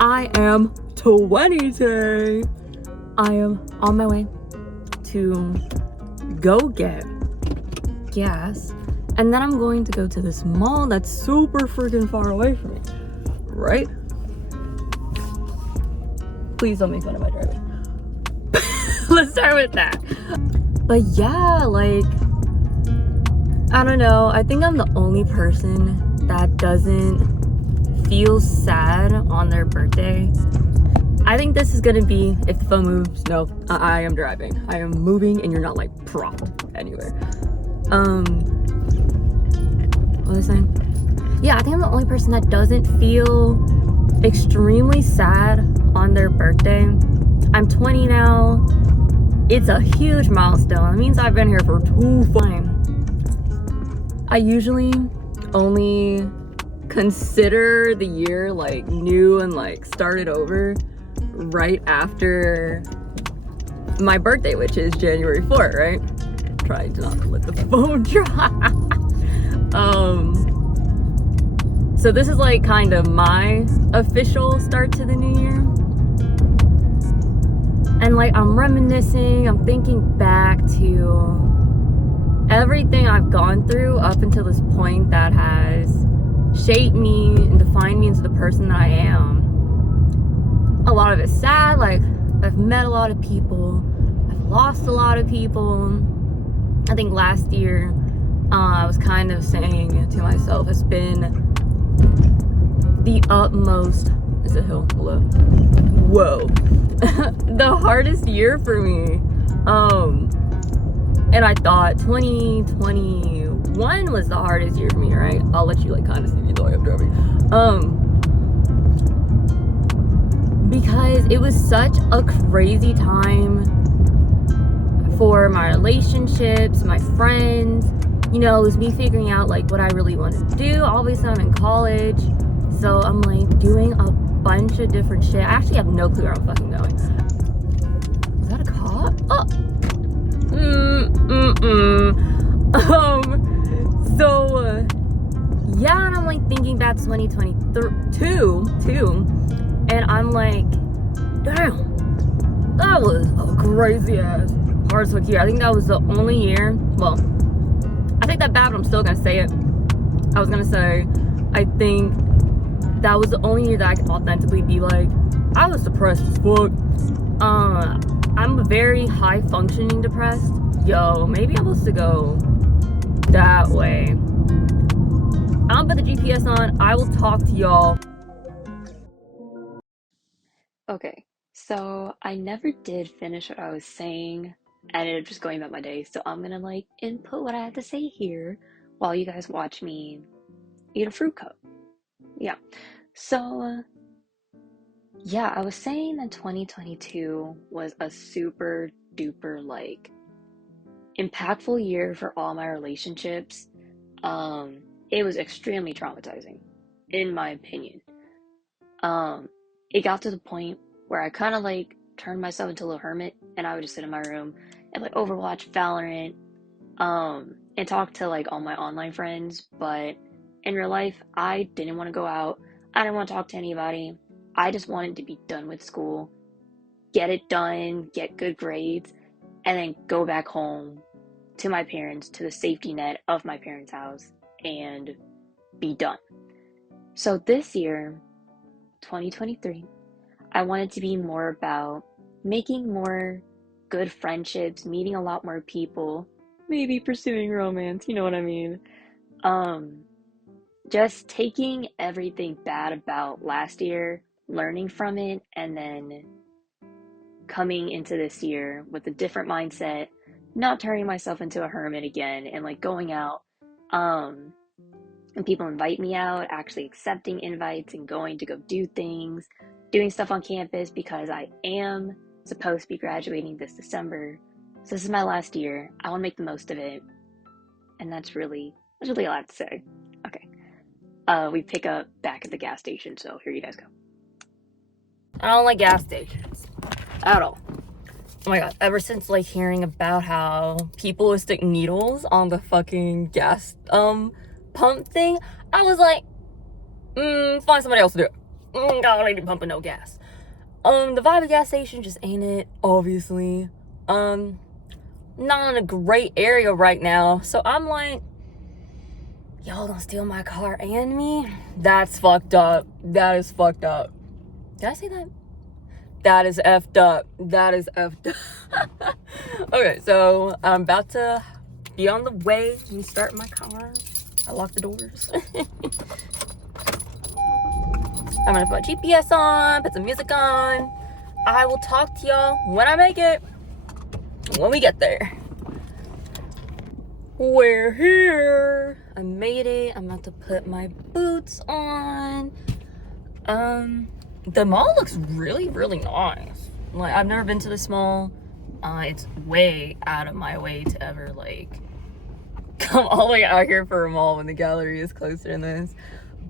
I am 20 today. I am on my way to go get gas, and then I'm going to go to this mall that's super freaking far away from me, right? Please don't make fun of my driving. Let's start with that. But yeah, like, I don't know, I think I'm the only person that doesn't feel sad on their birthday. I think this is gonna be, if the phone moves, no, I am driving. I am moving and you're not like propped anywhere. What was I saying? Yeah, I think I'm the only person that doesn't feel extremely sad on their birthday. I'm 20 now. It's a huge milestone. It means I've been here for too long. I usually only consider the year like new and like started over right after my birthday, which is January 4th, right? Trying to not let the phone drop. So this is like kind of my official start to the new year. And like I'm reminiscing, I'm thinking back to everything I've gone through up until this point that has shaped me and defined me into the person that I am. A lot of it's sad, like I've met a lot of people, I've lost a lot of people. I think last year I was kind of saying to myself, it's been the utmost, is it hill? Hello? Whoa. The hardest year for me. And I thought 2021 was the hardest year for me, right? I'll let you like kind of see me the way I'm driving. Because it was such a crazy time for my relationships, my friends. You know, it was me figuring out like what I really wanted to do. Obviously, I'm in college, so I'm like doing a bunch of different shit. I actually have no clue where I'm fucking going. Is that a cop? Oh. Yeah, and I'm like thinking back 2022 too, and I'm like, damn, that was a crazy ass hard fuck year. I think that was the only year, well, I take that back, but I'm still gonna say it. I was gonna say, I think that was the only year that I could authentically be like, I was depressed as fuck. I'm very high functioning depressed. Yo, maybe I'm supposed to go that way. I'll put the GPS on. I will talk to y'all. Okay, so I never did finish what I was saying. I ended up just going about my day, so I'm gonna like input what I had to say here while you guys watch me eat a fruit cup. Yeah, so yeah, I was saying that 2022 was a super duper like impactful year for all my relationships. It was extremely traumatizing, in my opinion. Um, it got to the point where I kind of like turned myself into a little hermit, and I would just sit in my room and like Overwatch, Valorant, and talk to like all my online friends. But in real life, I didn't want to go out. I didn't want to talk to anybody. I just wanted to be done with school, get it done, get good grades, and then go back home to my parents, to the safety net of my parents' house, and be done. So this year, 2023, I wanted to be more about making more good friendships, meeting a lot more people, maybe pursuing romance, you know what I mean? Um, just taking everything bad about last year, learning from it, and then coming into this year with a different mindset, not turning myself into a hermit again, and like going out, and people invite me out, actually accepting invites and going to go do things, doing stuff on campus because I am supposed to be graduating this December. So this is my last year. I want to make the most of it. And that's really all I have to say. Okay. We pick up back at the gas station, so here you guys go. I don't like gas stations at all. Oh my god, ever since like hearing about how people would stick needles on the fucking gas pump thing, I was like, find somebody else to do it. God, I ain't pumping no gas. The vibe of gas station just ain't it, obviously. Not in a great area right now. So I'm like, y'all don't steal my car and me? That's fucked up. That is fucked up. Did I say that? That is effed up. That is effed up. Okay, so I'm about to be on the way. Let me start my car. I lock the doors. I'm gonna put my GPS on, put some music on. I will talk to y'all when I make it. When we get there. We're here. I made it. I'm about to put my boots on. The mall looks really, really nice. Like, I've never been to this mall. It's way out of my way to ever, like, come all the way out here for a mall when the gallery is closer than this.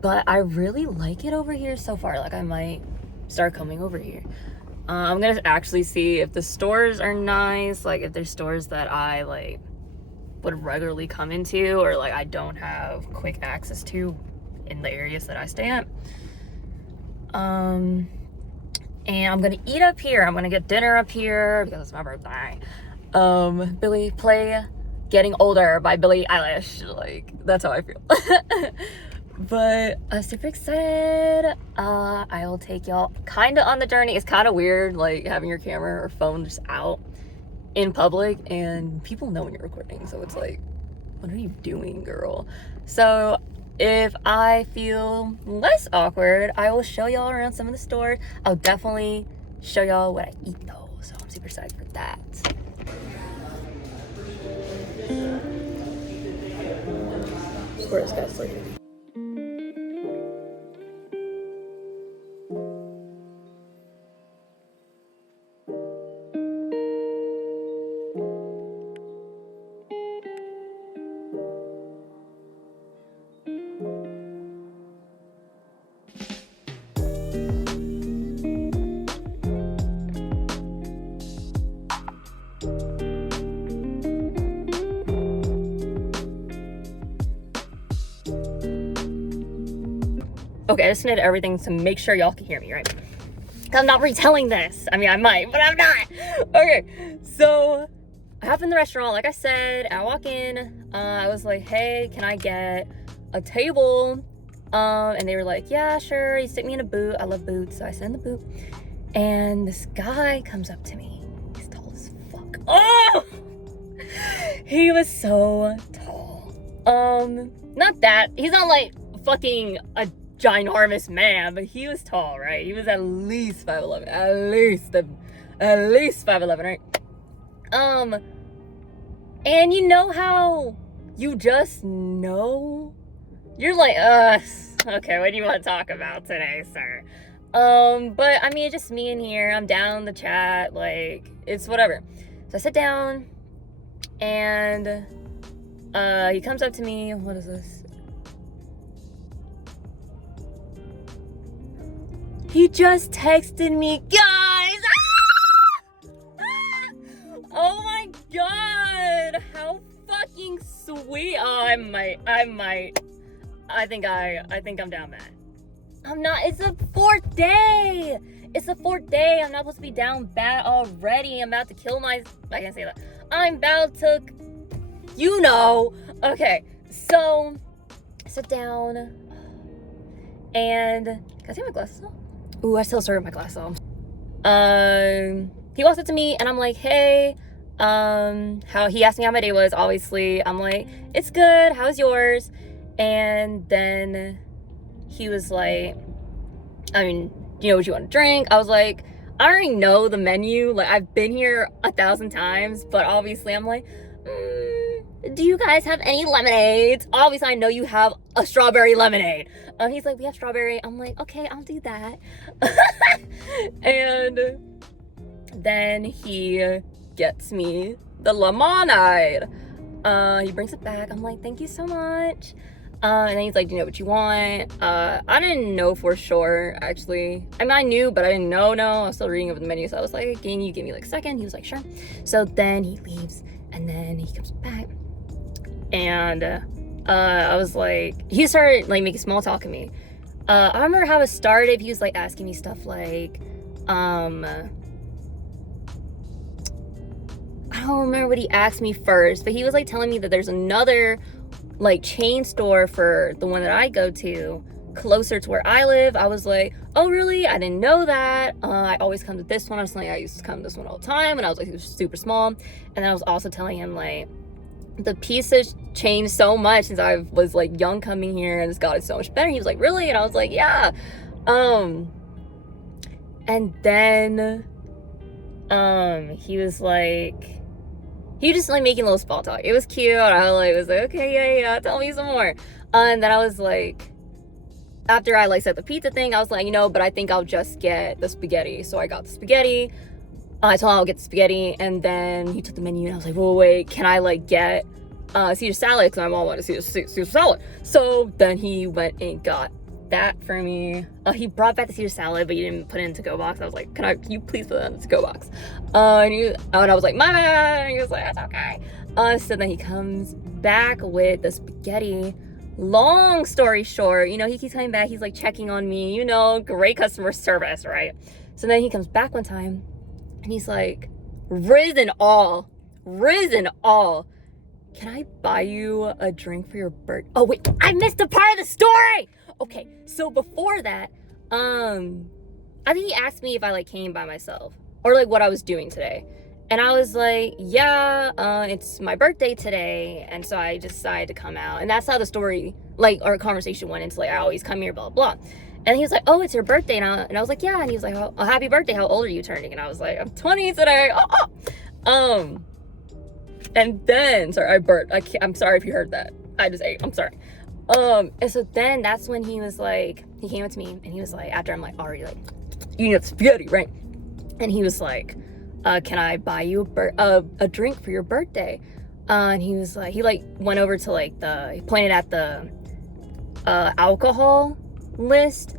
But I really like it over here so far. Like, I might start coming over here. I'm gonna actually see if the stores are nice. Like, if there's stores that I, like, would regularly come into, or, like, I don't have quick access to in the areas that I stay at. And I'm gonna eat up here. I'm gonna get dinner up here because it's my birthday. Billie, play Getting Older by Billie Eilish. Like, that's how I feel. But I'm super excited. I will take y'all kind of on the journey. It's kind of weird, like, having your camera or phone just out in public and people know when you're recording. So it's like, what are you doing, girl? So if I feel less awkward, I will show y'all around some of the stores. I'll definitely show y'all what I eat though. So I'm super excited for that. Where this guy's sleeping. Okay, I just did everything to make sure y'all can hear me, right? I'm not retelling this. I mean, I might, but I'm not. Okay, so I hop in the restaurant, like I said. I walk in. I was like, hey, can I get a table? And they were like, yeah, sure. He stick me in a boot. I love boots, so I sit in the boot. And this guy comes up to me. He's tall as fuck. Oh! He was so tall. Not that. He's not like fucking a ginormous man, but he was tall, right? He was at least 5'11", at least 5'11", right? And you know how you just know? You're like, okay, what do you want to talk about today, sir? But I mean, it's just me in here. I'm down the chat, like, it's whatever. So I sit down, and he comes up to me. What is this? He just texted me, guys! Oh my god! How fucking sweet! Oh, I might. I think I'm down bad. I'm not. It's the 4th day. It's the 4th day. I'm not supposed to be down bad already. I'm about to kill I can't say that. I'm about to, you know. Okay, so sit down, and can I take my glasses off? Ooh, I still started my glasses off. He walks up to me, and I'm like, hey, how he asked me how my day was. Obviously, I'm like, it's good. How's yours? And then he was like, I mean, do you know what you want to drink? I was like, I already know the menu. Like, I've been here 1,000 times, but obviously I'm like, do you guys have any lemonades? Obviously, I know you have a strawberry lemonade. He's like, we have strawberry. I'm like, okay, I'll do that. And then he gets me the lemonade. He brings it back. I'm like, thank you so much. And then he's like, do you know what you want? I didn't know for sure, actually. I mean, I knew, but I didn't know. No, I was still reading over the menu. So I was like, can you give me like a second? He was like, sure. So then he leaves, and then he comes back. And I was like, he started like making small talk with me. I remember how it started. He was like asking me stuff like, I don't remember what he asked me first, but he was like telling me that there's another like chain store for the one that I go to closer to where I live. I was like, oh really? I didn't know that. I always come to this one. I was like, I used to come to this one all the time, and I was like, it was super small. And then I was also telling him like the pieces changed so much since I was like young coming here, and it's gotten so much better. He was like, really? And I was like, yeah. And then he was like, he was just like making a little small talk. It was cute. I was like, okay, yeah, tell me some more. And then I was like, after I like said the pizza thing, I was like, but I think I'll just get the spaghetti. So I got the spaghetti. I told him I'll get the spaghetti, and then he took the menu, and I was like, well, wait, can I like get Caesar salad? Because my mom wanted Caesar salad. So then he went and got that for me. He brought back the Caesar salad, but he didn't put it in the to-go box. I was like, can you please put it in the to-go box? And I was like, my bad. And he was like, that's okay. So then he comes back with the spaghetti. Long story short, he keeps coming back. He's like checking on me, great customer service, right? So then he comes back one time, and he's like, risen all, can I buy you a drink for your birthday? Oh wait, I missed a part of the story. Okay, so before that, I think he asked me if I like came by myself or like what I was doing today. And I was like, yeah, it's my birthday today. And so I decided to come out. And that's how the story, like our conversation went into like, I always come here, blah, blah, blah. And he was like, oh, it's your birthday. And I was like, yeah. And he was like, oh, happy birthday. How old are you turning? And I was like, I'm 20 today. Oh. And then, sorry, I burped. I'm sorry if you heard that. I just ate. I'm sorry. And so then that's when he was like, he came up to me and he was like, after I'm like already like, you need spaghetti, right? And he was like, can I buy you a drink for your birthday? And he was like, he like went over to like he pointed at the alcohol list,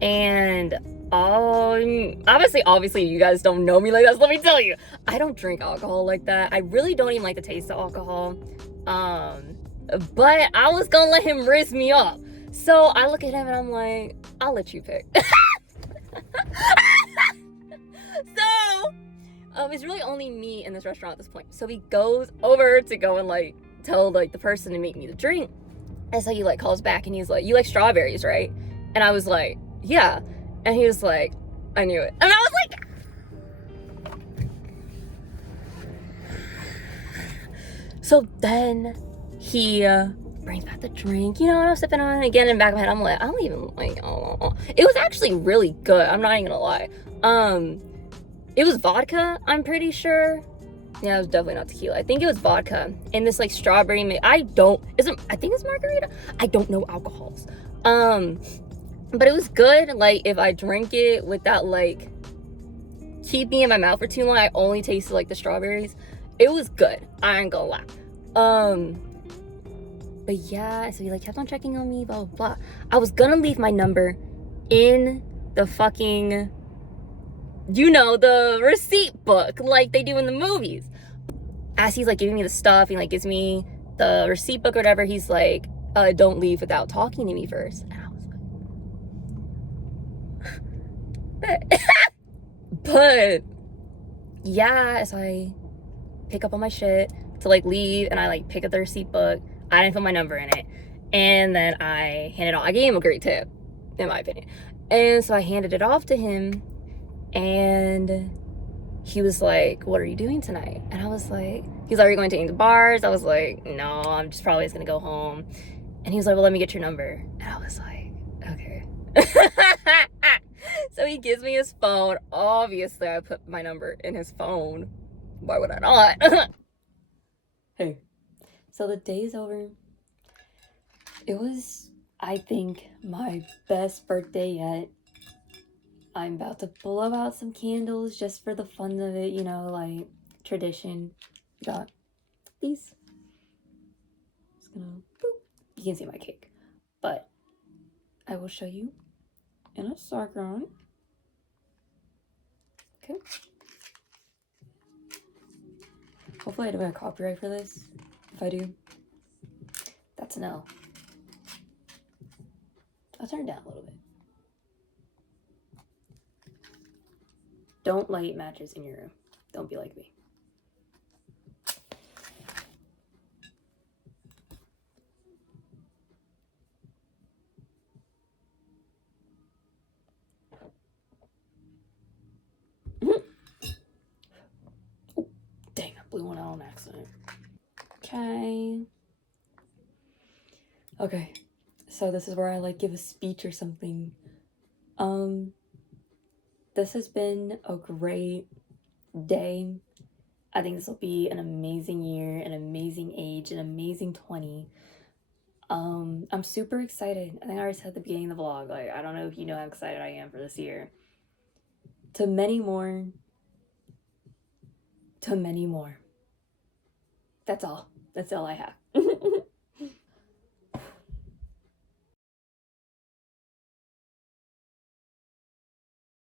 and obviously you guys don't know me like that, so let me tell you, I don't drink alcohol like that. I really don't even like the taste of alcohol. But I was gonna let him rizz me up. So I look at him and I'm like, I'll let you pick. So it's really only me in this restaurant at this point. So he goes over to go and like tell like the person to make me the drink. And so he like calls back and he's like, you like strawberries, right? And I was like, yeah. And he was like, I knew it. And I was like, so then he brings back the drink, and I'm sipping on it again. In the back of my head, I'm like, I don't even like, oh. It was actually really good. I'm not even gonna lie. It was vodka, I'm pretty sure. Yeah, it was definitely not tequila. I think it was vodka and this like strawberry. I think it's margarita. I don't know alcohols. But it was good. Like if I drink it without like keeping it in my mouth for too long, I only tasted like the strawberries. It was good. I ain't gonna lie. But yeah, so he like kept on checking on me, blah, blah, blah. I was gonna leave my number in the fucking, the receipt book like they do in the movies. As he's like giving me the stuff, he like gives me the receipt book or whatever, he's like, don't leave without talking to me first. And I was like, but yeah, so I pick up all my shit to like leave, and I like pick up the receipt book. I didn't put my number in it, and then I handed it off. I gave him a great tip, in my opinion. And so I handed it off to him, and he was like, what are you doing tonight? And I was like, he's like, are you going to any of the bars? I was like, no, I'm just probably just gonna go home. And he was like, well, let me get your number. And I was like, okay. So he gives me his phone. Obviously I put my number in his phone. Why would I not? Hey, so the day's over. It was, I think, my best birthday yet. I'm about to blow out some candles just for the fun of it, like tradition. Got these. Just gonna boop. You can see my cake, but I will show you in a second. Okay. Hopefully I don't have copyright for this. If I do, that's an L. I'll turn it down a little bit. Don't light matches in your room. Don't be like me. Oh, dang, I blew one out on accident. Okay. Okay. So this is where I like give a speech or something. This has been a great day. I think this will be an amazing year, an amazing age, an amazing 20. I'm super excited. I think I already said at the beginning of the vlog, like, I don't know if you know how excited I am for this year. To many more. To many more. That's all. That's all I have.